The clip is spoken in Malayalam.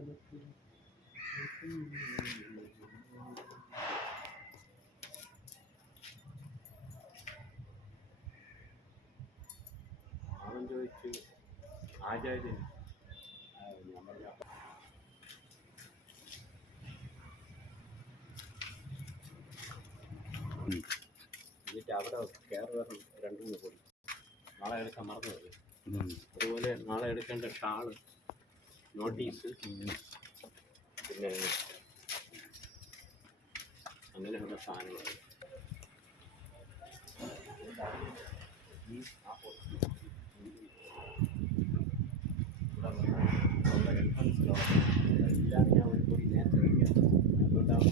അവൻ ചോദിച്ചു ആചാര്യൻ ഞാൻ പറഞ്ഞ എന്നിട്ട് അവിടെ കയറി 2-3 കോടി നാളെ എടുക്കാൻ മറന്നു പോയി. അതുപോലെ നാളെ എടുക്കേണ്ട ഷാള്, നോട്ടീസ്, പിന്നെ അങ്ങനെയുള്ള സാധനങ്ങൾ. എല്ലാം ഞാൻ ഒരു കൂടി നേരത്തെ വയ്ക്കാം. അതുകൊണ്ടാണ്